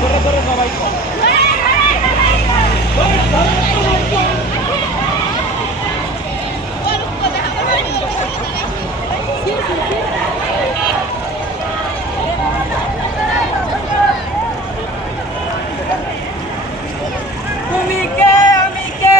ধরে ধরে সবাই তুমি কে আমি কে?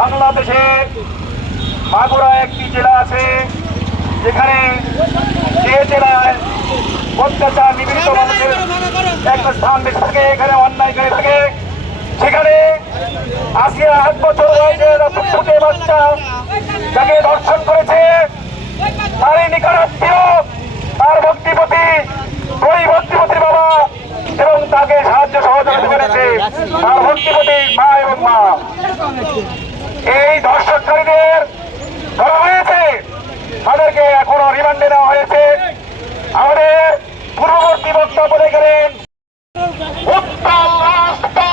বাংলাদেশে মাগুরা একটি জেলা আছে, যেখানে যে জেলায় অত্যাচার নিপীড়িত মানুষের একটা স্থান বেশি থাকে, এখানে অন্যায় করে থাকে, সেখানে আসিয়া আট বছর বয়সের ফুটে বাচ্চা যাকে দর্শন করেছে, তারই নিকটাত্মীয়, তার ভক্তিপতি, ওই ভক্তিপতির বাবা, এবং তাকে সাহায্য সহযোগিতা করেছে তার ভক্তিপতি মা এবং মা। এই ধর্ষণকারীদের ধরা হয়েছে তাদেরকে এখনও রিমান্ডে নেওয়া হয়েছে আমাদের পূর্ববর্তী বক্তা বলে গেলেন উত্তাল রাস্তা